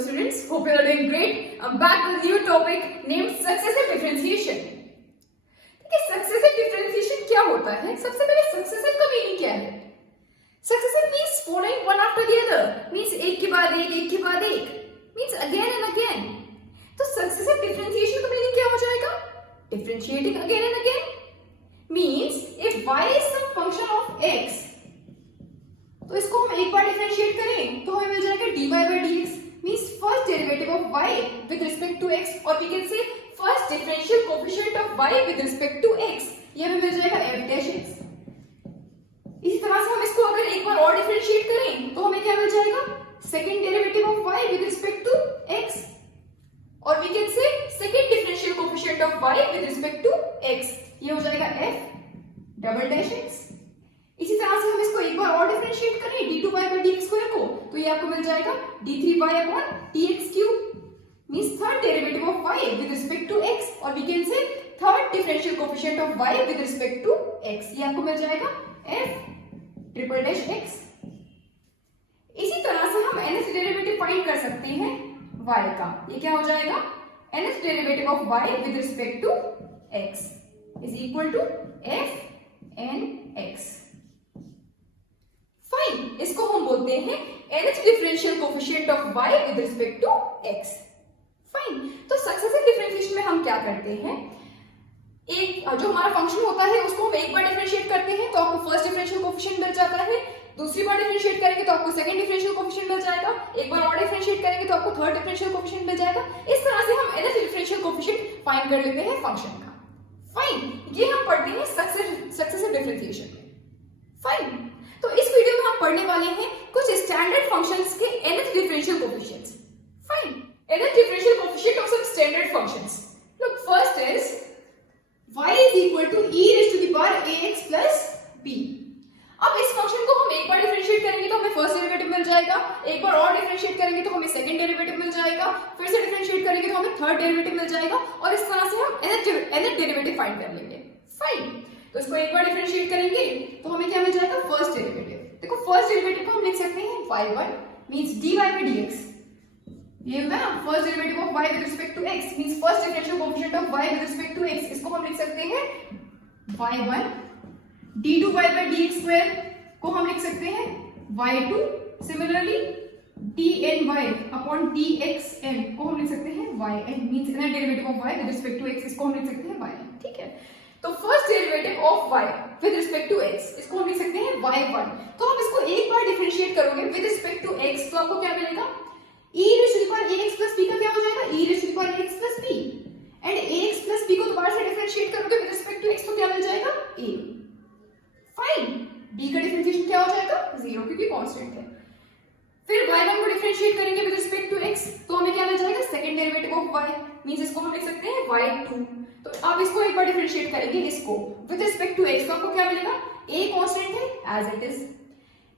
students, hope you are doing great. I'm back with a new topic named successive differentiation. देखिए successive differentiation क्या होता है? सबसे पहले successive का मीनिंग क्या है? Successive means following one after the other, means एक के बाद एक, means again and again. तो successive differentiation का मीनिंग क्या हो जाएगा? Differentiating again and again means if y is some function of x, तो इसको हम एक बार डिफरेंशिएट करें तो हमें मिल जाएगा dy by dx means first derivative of y with respect to x, और we can say first differential coefficient of y with respect to x, ये हमें मिल जाएगा f dash x. इसी तरह से हम इसको अगर एक बार और डिफरेंशिएट करें तो हमें क्या मिल जाएगा second derivative of y with respect to x, और we can say second differential coefficient of y with respect to x, ये हो जाएगा f डबल डैश x. इसी तरह से हम इसको एक बार और डिफरेंशिएट करें d2y by dx स्क्वायर को, तो ये आपको मिल जाएगा d3y upon dx cube means third derivative of y with respect to x, और we can say third differential coefficient of y with respect to x, ये आपको मिल जाएगा f ट्रिपल डैश x. इसी तरह से हम nth डेरिवेटिव फाइंड कर सकते हैं y का, ये क्या हो जाएगा nth derivative of y with respect to x is equal to f n x. Fine, इसको हम बोलते हैं nth differential coefficient of y with respect to x. Fine, तो सक्सेसिव डिफरेंशिएशन में हम क्या करते हैं, एक जो हमारा फंक्शन होता है उसको हम एक बार डिफरेंशिएट करते हैं तो आपको फर्स्ट डिफरेंशियल कोएफिशिएंट मिल जाता है, दूसरी बार डिफरेंशिएट करेंगे तो आपको सेकंड डिफरेंशियल कोएफिशिएंट मिल जाएगा, एक बार और डिफरेंशिएट करेंगे तो आपको थर्ड डिफरेंशियल कोएफिशिएंट मिल जाएगा. इस तरह से हम nth डिफरेंशियल कोएफिशिएंट फाइंड कर लेते हैं फंक्शन का. फाइन, ये हम पढ़ते हैं सक्सेसिव डिफरेंशिएशन में. फाइन, तो इस वीडियो में हम पढ़ने वाले हैं कुछ स्टैंडर्ड फंक्शंस के nth differential coefficients. Fine, nth differential coefficient of some standard functions. Look, first is y is equal to e raised to the power ax plus b. अब इस फंक्शन को हम एक बार डिफरेंशिएट करेंगे तो हमें फर्स्ट डेरिवेटिव मिल जाएगा, एक बार और डिफरेंशिएट करेंगे तो हमें सेकंड डेरिवेटिव मिल जाएगा, फिर से डिफरेंशिएट करेंगे तो हमें थर्ड डेरिवेटिव मिल जाएगा, और इस तरह से हम nth डेरिवेटिव फाइंड कर लेंगे. फाइन, तो इसको एक बार डिफरेंशिएट करेंगे तो हमें क्या मिल जाएगा फर्स्ट डेरिवेटिव. देखो फर्स्ट डेरिवेटिव को हम लिख सकते हैं y1 means dy by dx, ये होता है ना first derivative of y with respect to x means first differential coefficient of y with respect to x, इसको हम लिख सकते हैं y1 d2y by dx square को हम लिख सकते हैं y2, similarly dny upon dxn को हम लिख सकते हैं yn means inner derivative of y with respect to x, इसको हम लिख सकते हैं yn. ठीक है, तो first derivative of y with respect to x, इसको हम लिख सकते हैं y1. तो आप इसको एक बार डिफरेंशिएट करोगे विद रिस्पेक्ट टू x तो आपको क्या मिलेगा e raised to the power ax plus b का क्या हो जाएगा e raised to the power ax plus b, and ax plus b को दोबारा से डिफरेंशिएट करोगे विद रिस्पेक्ट टू x तो क्या मिल जाएगा a. फाइन, b का डिफरेंशिएशन क्या हो जाएगा 0 क्योंकि कांस्टेंट है. फिर y1 को डिफरेंशिएट करेंगे विद रिस्पेक्ट टू x तो हमें क्या मिल जाएगा second derivative of y means इसको हम लिख सकते हैं y2. तो आप इसको एक बार डिफरेंशिएट करेंगे इसको विद रिस्पेक्ट टू x तो आपको क्या मिलेगा a कांस्टेंट है as it is.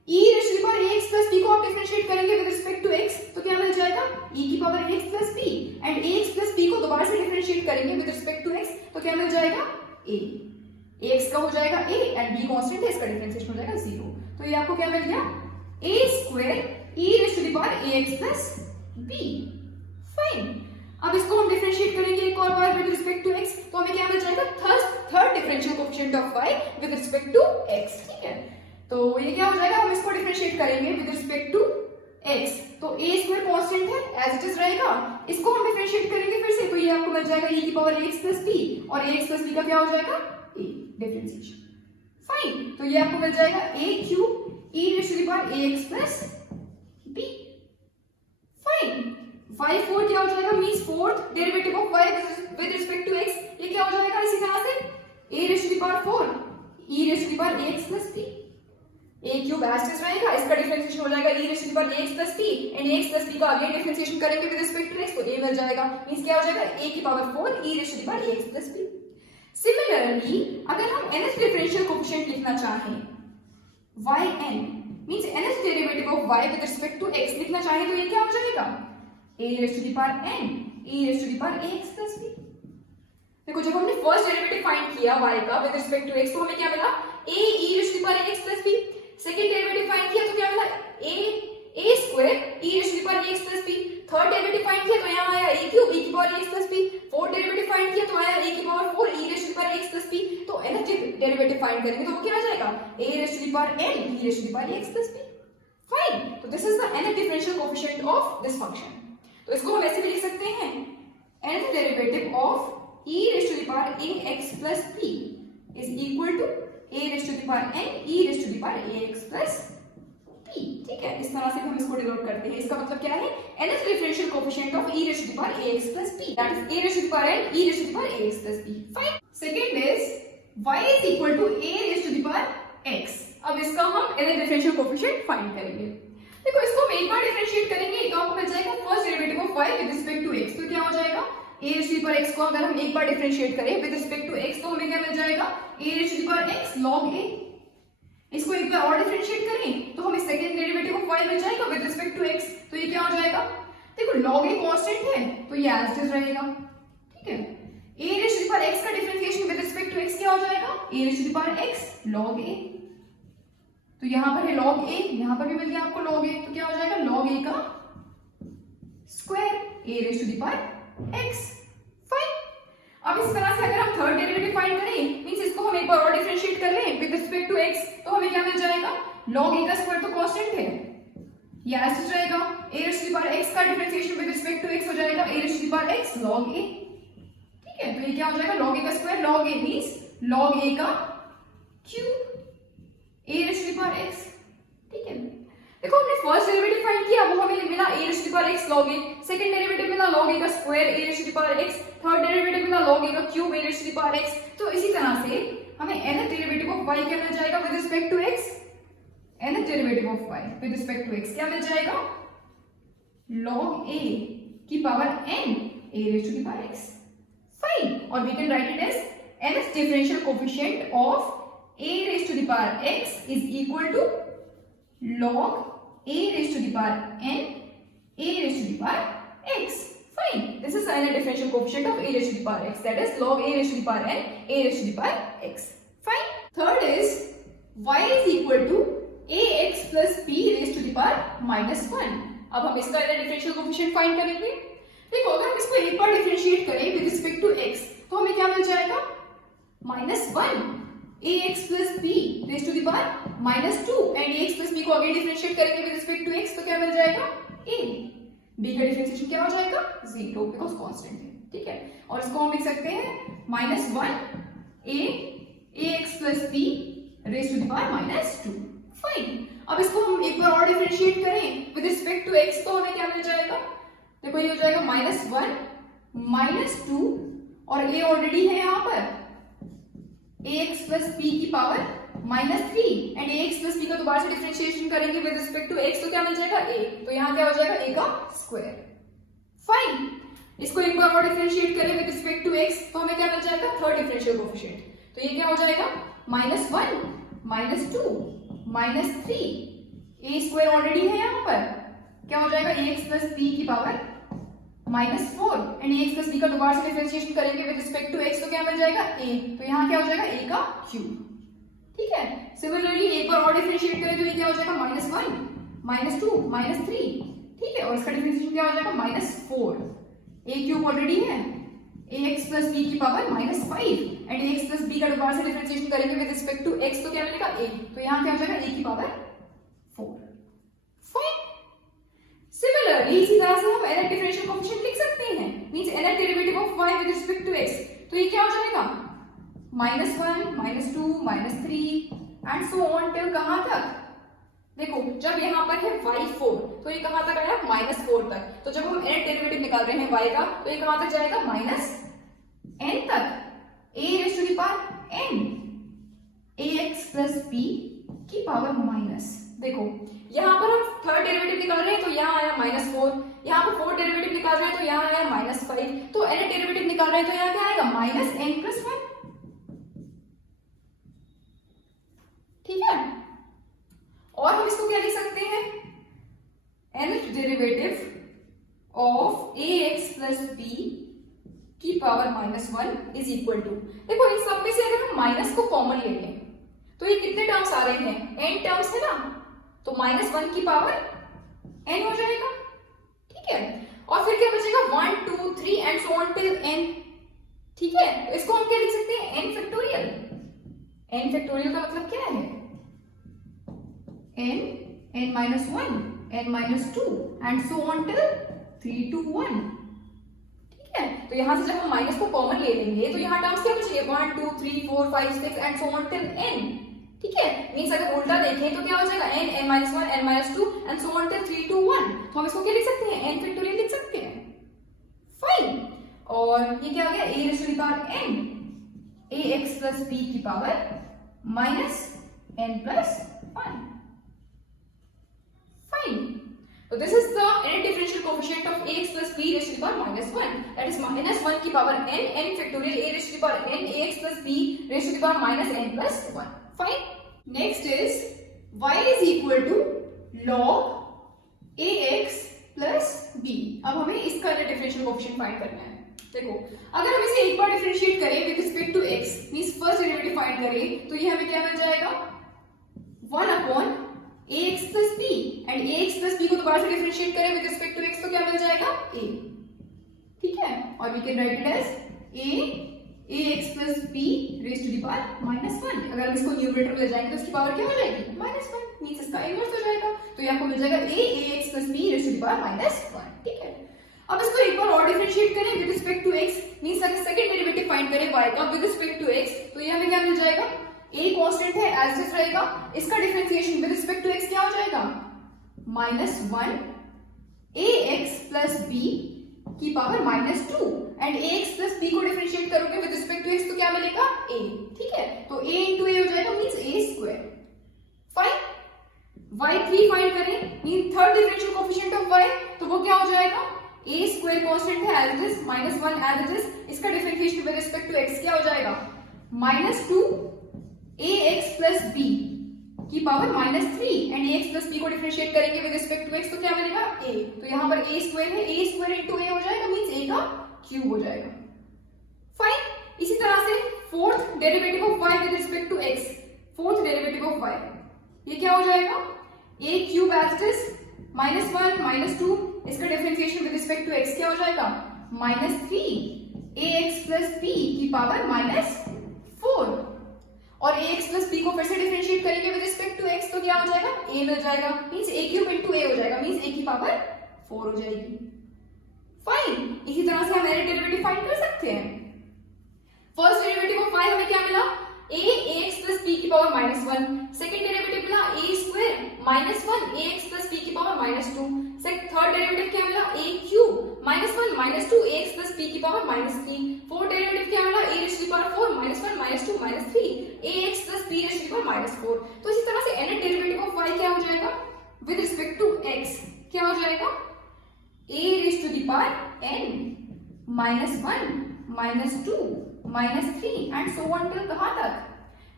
e raised to the power ax plus b को आप डिफरेंशिएट करेंगे विद रिस्पेक्ट टू x तो क्या मिल जाएगा e की power ax plus b, and ax plus b को दोबारा से डिफरेंशिएट करेंगे विद रिस्पेक्ट टू x तो क्या मिल जाएगा a. ax का हो जाएगा a एंड b कांस्टेंट है, इसका डिफरेंशिएशन हो जाएगा 0. तो ये आपको क्या मिल गया a square e raised to the power ax plus b. Fine, अब इसको हम डिफरेंशिएट करेंगे एक और बार विद रिस्पेक्ट टू x तो हमें क्या मिल जाएगा third differential coefficient of y with respect to x. ठीक है, तो ये क्या हो जाएगा हम इसको डिफरेंशिएट करेंगे विद रिस्पेक्ट टू x तो a स्क्वायर कांस्टेंट है एज इट इज रहेगा, इसको हम डिफरेंशिएट करेंगे फिर से तो ये आपको मिल जाएगा e की पावर ax plus b, और ax plus b का क्या हो जाएगा a डिफरेंशिएशन. फाइन, तो ये आपको मिल जाएगा a cube e raised to the power ax plus b. Fine, y4 क्या हो जाएगा means fourth derivative of y with respect to x, ये क्या हो जाएगा इसी तरह से a raised to the power 4 e raised to the power ax plus b, a cube as it is रहेगा, इसका डिफरेंशिएशन हो जाएगा e raised to the power ax plus b, and ax plus b का again differentiation करेंगे with respect to x तो a मिल जाएगा means क्या हो जाएगा a की power 4 e raised to the power ax plus b. Similarly अगर हम nth डिफरेंशियल कोएफिशिएंट लिखना चाहें yn means nth derivative of y with respect to x लिखना चाहें तो ये क्या हो जाएगा a raised to the power n e raised to the power ax plus b. देखो जब हमने फर्स्ट डेरिवेटिव फाइंड किया y का विद रिस्पेक्ट टू x तो हमें क्या मिला a e raised to the power ax plus b. Second derivative find किया तो क्या मिला a square e raised to the power ax plus b. Third derivative find किया तो यहाँ आया a क्यूब e की power ax plus b, fourth derivative find किया तो आया a की power 4 e raise to the power ax plus b, तो nth डेरिवेटिव फाइंड करेंगे तो वो क्या आ जाएगा a raise to the power n e raise to the power ax plus b। Fine, तो this is the nth differential coefficient of this function. तो इसको हम ऐसे भी लिख सकते हैं nth derivative of e raise to the power ax plus b is equal to a raise to the power n e raise to the power ax plus p। ठीक है, इस तरह से हम इसको डिनोट करते हैं। इसका मतलब क्या है, nth differential coefficient of e raise to the power ax plus b, that is a raise to the power n e raise to the power ax plus b। Fine, second is y is equal to a raise to the power x। अब इसका हम nth differential coefficient find करेंगे। देखो, इसको हम एक बार differentiate करेंगे तो आपको मिल जाएगा first derivative of y with respect to x, तो क्या हो जाएगा a raise to the power x को अगर हम एक बार डिफरेंशिएट करें विद रिस्पेक्ट टू x तो हमें क्या मिल जाएगा a raise to the power x log a। इसको एक बार और डिफरेंशिएट करें तो हमें सेकंड डेरिवेटिव ऑफ y मिल जाएगा विद रिस्पेक्ट टू x, तो ये क्या हो जाएगा, देखो log a कांस्टेंट है तो ये एज इट इज रहेगा। ठीक है, a raise to the power x का differentiation with respect to x क्या हो जाएगा a raise to the power x log a, तो यहां पर है log a, यहां पर भी मिल गया आपको log a, तो क्या हो जाएगा log a का square a raise to the power x। Fine, अब इस तरह से अगर हम थर्ड डेरिवेटिव फाइंड करें मींस इसको हम एक बार और डिफरेंशिएट कर लें विद रिस्पेक्ट टू x तो हमें क्या मिल जाएगा log a का स्क्वायर तो कांस्टेंट है, ये ऐसे रहेगा a raise to the power x का differentiation with respect to x हो जाएगा a raise to the power x log a। ठीक है, तो ये क्या हो जाएगा log a का square, log a means log a का cube a raise to the power x। ठीक है, देखो हमने फर्स्ट डेरिवेटिव फाइंड किया वो हमें मिला a raise to the power x log a, second derivative मिला log a का square a raise to the power x, third derivative मिला log a का cube a raise to the power x। तो इसी तरह से हमें nth डेरिवेटिव ऑफ y क्या मिल जाएगा with respect to x, nth derivative of y with respect to x क्या मिल जाएगा log a की power n a raise to the power x। Fine, और we can write it as nth differential coefficient of a raise to the power x is equal to log a raised to the power n a raised to the power x। Fine, this is the nth differential coefficient of a raised to the power x, that is log a raised to the power n a raised to the power x। Fine, third is y is equal to ax plus b raised to the power minus 1। अब हम इसका nth differential coefficient find करेंगे। देखो, अगर हम इसको एक बार डिफरेंशिएट करें विद रिस्पेक्ट टू x तो हमें क्या मिल जाएगा -1 ax plus b raised to the power -2 and ax plus b को अगेन डिफरेंशिएट करेंगे विद रिस्पेक्ट टू x तो क्या मिल जाएगा a, b का डिफरेंशिएशन क्या हो जाएगा 0 बिकॉज़ कांस्टेंट है। ठीक है, और इसको हम लिख सकते हैं -1 ax plus b raised to the power -2। Fine, अब इसको हम एक बार और डिफरेंशिएट करें विद रिस्पेक्ट टू x तो हमें क्या मिल जाएगा, देखो ये हो जाएगा -1 -2 और a ऑलरेडी है यहाँ पर ax plus b की power -3 and ax plus b का दोबारा से डिफरेंशिएशन करेंगे विद रिस्पेक्ट टू x तो क्या मिल जाएगा a, तो यहाँ क्या हो जाएगा a का स्क्वायर। फाइन, इसको एक बार और डिफरेंशिएट करें विद रिस्पेक्ट टू x तो हमें क्या मिल जाएगा थर्ड डिफरेंशियल कोएफिशिएंट, तो ये क्या हो जाएगा -1 -2 -3 a स्क्वायर ऑलरेडी है यहाँ पर, क्या हो जाएगा ax plus b की power -4 and ax plus b का दोबारा से डिफरेंशिएशन करेंगे विद रिस्पेक्ट टू x तो क्या मिल जाएगा a, तो यहाँ क्या हो जाएगा a का क्यूब। ठीक है, सिमिलरली एक बार और डिफरेंशिएट करें तो ये क्या हो जाएगा -1 -2 -3। ठीक है, और इसका डिफरेंशिएशन क्या हो जाएगा -4, a क्यूब ऑलरेडी है ax plus b की power -5 and ax plus b का दोबारा से डिफरेंशिएशन करेंगे विद रिस्पेक्ट टू x तो क्या मिलेगा a, तो यहाँ क्या हो जाएगा a की पावर 4। फाइन, सिमिलरली इसी तरह से हम nth डिफरेंशियल कोएफिशिएंट लिख सकते हैं means nth derivative of y with respect to x तो ये क्या हो जाएगा -1 -2 -3 एंड सो ऑन टिल कहां तक, देखो जब यहाँ पर है y4 तो ये कहां तक आया -4 तक, तो जब हम nth डेरिवेटिव निकाल रहे हैं y का तो ये कहां तक जाएगा -n तक a raise to the power n ax plus b की पावर माइनस। देखो यहाँ पर हम थर्ड डेरिवेटिव निकाल रहे हैं तो यहाँ आया -4, यहाँ पर फोर्थ डेरिवेटिव निकाल रहे हैं तो यहाँ आया -5, तो nth डेरिवेटिव निकाल रहे हैं तो यहाँ क्या आएगा -n+1। ठीक है, और हम इसको क्या लिख सकते हैं nth derivative of ax plus b की पावर -1 इज इक्वल टू, देखो इन सब में से अगर हम माइनस को कॉमन ले लें तो ये कितने टर्म्स आ रहे हैं n टर्म्स है ना, तो -1 की पावर n हो जाएगा। ठीक है, और फिर क्या बचेगा 1 2 3 and so on till n। ठीक है, इसको हम क्या लिख सकते हैं, n फैक्टोरियल। n फैक्टोरियल का मतलब क्या है, n minus 1 n minus 2 and so on till 3 to 1। ठीक है, तो यहां से जब हम माइनस को कॉमन ले लेंगे तो यहाँ टर्म्स क्या बचेंगे 1 2 3 4 5 6 and so on till n। ठीक है, मींस अगर उल्टा देखें तो क्या हो जाएगा n minus 1 n minus 2 and so on till 3 to 1। तो हम इसको क्या लिख सकते हैं, n फैक्टोरियल लिख सकते हैं। फाइन, और ये क्या आ गया a raise to the power n ax plus b की power minus n plus 1। Fine, so this is the n differential coefficient of ax plus b raised to the power minus 1, that is minus 1 की power n factorial a raised to the power n ax plus b raised to the power minus n plus 1। fine, next is y is equal to log ax plus b। अब हमें इसका differential coefficient find करना है। देखो, अगर हम इसे एक बार डिफरेंशिएट करें with respect to x, means first derivative find करें, तो ये हमें क्या मिल जाएगा 1 upon ax plus b, and ax plus b को दोबारा से डिफरेंशिएट करें विद रिस्पेक्ट टू x तो क्या मिल जाएगा a। ठीक है, और we can write it as ax plus b raised to the power minus 1। अगर हम इसको न्यूमरेटर में ले जाएंगे तो इसकी पावर क्या हो जाएगी -1, मींस इसका इनवर्स हो जाएगा, तो ये आपको मिल जाएगा ax plus b raised to the power -1। ठीक है, अब इसको एक बार और डिफरेंशिएट करें with respect to x, means अगर सेकंड डेरिवेटिव फाइंड करें y का विद रिस्पेक्ट टू x, तो ये हमें क्या मिल जाएगा, a कांस्टेंट है एज इट रहेगा, इसका differentiation with respect to x क्या हो जाएगा -1 ax plus b की power -2, and ax plus b को डिफरेंशिएट करोगे विद रिस्पेक्ट टू x तो क्या मिलेगा a। ठीक है, तो a into a हो जाएगा, means a square. Fine, y3 find करें, means third differential coefficient of y, तो वो क्या हो जाएगा a स्क्वायर कांस्टेंट है as it is, -1 as it is, इसका differentiation with respect to x क्या हो जाएगा -2 ax plus b की power -3, and ax plus b को डिफरेंशिएट करेंगे विद रिस्पेक्ट टू x तो क्या मिलेगा a। तो यहाँ पर a स्क्वायर है, a स्क्वायर इनटू a हो जाएगा, मींस a का क्यूब हो जाएगा। फाइन, इसी तरह से fourth derivative of y with respect to x, fourth derivative of y ये क्या हो जाएगा a cube as it is, -1 -2, इसका differentiation with respect to x क्या हो जाएगा -3 ax plus b की पावर -4, और ax plus b को फिर से डिफरेंशिएट करेंगे विद रिस्पेक्ट टू x तो क्या हो जाएगा a मिल जाएगा, means a cube into a हो जाएगा, मींस a की पावर 4 हो जाएगी। फाइन, इसी तरह से हम एरिथ डेरिवेटिव फाइंड कर सकते हैं। फर्स्ट डेरिवेटिव ऑफ y हमें क्या मिला a ax plus b की पावर -1, सेकंड डेरिवेटिव मिला a square -1 ax plus b की पावर -2, थर्ड डेरिवेटिव क्या मिला a cube -1 -2 ax plus b की पावर -3, फोर्थ डेरिवेटिव क्या मिला a raised to the power 4 -1 -2 -3 ax plus b raised to the power -4। तो इसी तरह से nth डेरिवेटिव ऑफ y क्या हो जाएगा विद रिस्पेक्ट टू x, क्या हो जाएगा a raised to the power n -1 -2 -3 and so on till कहां तक।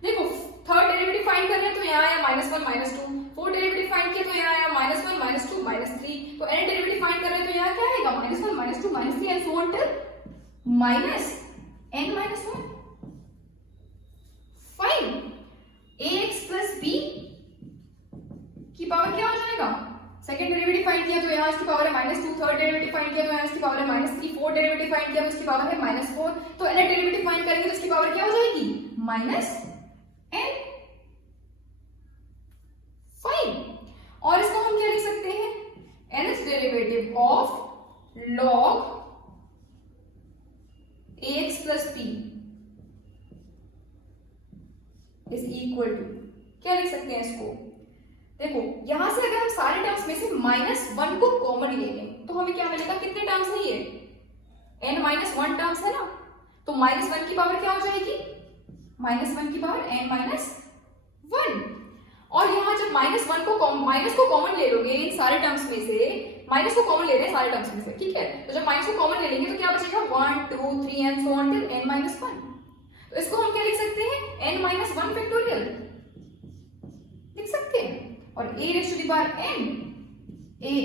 देखो, थर्ड डेरिवेटिव फाइंड कर रहे हैं तो यहाँ आया -1 -2, फोर्थ डेरिवेटिव फाइंड किया तो यहाँ आया -1 -2 -3, तो nth डेरिवेटिव फाइंड कर रहे हैं तो यहाँ क्या आएगा -1 -2 -3 and so on till -n -1। Fine, ax plus b की पावर क्या हो जाएगा, सेकंड डेरिवेटिव फाइंड किया तो यहाँ इसकी पावर है -2, थर्ड डेरिवेटिव फाइंड किया तो यहाँ इसकी पावर है -3, फोर्थ डेरिवेटिव फाइंड किया तो इसकी पावर है -4, तो nth डेरिवेटिव फाइंड करेंगे तो इसकी पावर क्या हो जाएगी -n। फाइन, और इसको हम क्या लिख सकते हैं, nth derivative of log ax plus b is equal to, क्या लिख सकते हैं इसको, देखो यहां से अगर हम सारे टर्म्स में से -1 को कॉमन ले लें तो हमें क्या मिलेगा, कितने टर्म्स है ये n-1 टर्म्स है ना, तो -1 की पावर क्या हो जाएगी -1 की पावर n-1, और यहाँ जब माइनस को कॉमन ले लोगे इन सारे टर्म्स में से, माइनस को कॉमन ले रहे हैं सारे टर्म्स में से, ठीक है, तो जब माइनस को कॉमन ले लेंगे तो क्या बचेगा 1 2 3 and so on till n-1। तो इसको हम क्या लिख सकते हैं n-1 फैक्टोरियल लिख सकते हैं, और a raise to the power n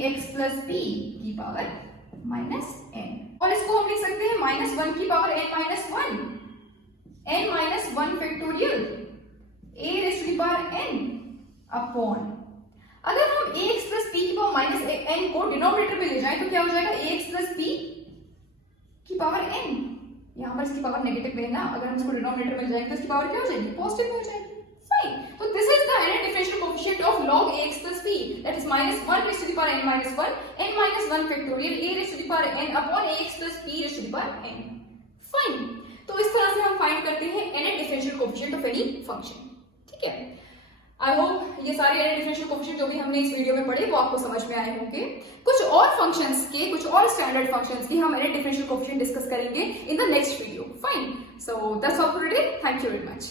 ax plus b की पावर -n, और इसको हम लिख सकते हैं -1 की power n-1 factorial a raise to the power n upon, अगर हम ax प्लस पी की पावर माइनस n को डिनोमिनेटर में ले जाएं तो क्या हो जाएगा, ax प्लस पी की पावर n, यहाँ पर इसकी पावर नेगेटिव में है ना, अगर हम इसको डिनोमिनेटर में ले जाएंगे तो इसकी पावर क्या हो जाएगी, पॉजिटिव में हो जाएगी। फाइन, तो this is the nth differential coefficient of log ax plus p, that is -1 raised to the power n minus 1, n minus 1 factorial a raised to the power n upon ax plus p raised to the power n। Fine, तो इस तरह से हम find करते हैं nth differential coefficient of any function. ठीक है, I hope ये सारे nth डिफरेंशियल कोएफिशिएंट जो भी हमने इस वीडियो में पढ़े वो आपको समझ में आए होंगे। कुछ और फंक्शंस के, कुछ और स्टैंडर्ड फंक्शंस की हम nth डिफरेंशियल कोएफिशिएंट डिस्कस करेंगे in the next video. Fine, so that's all for today, thank you very much.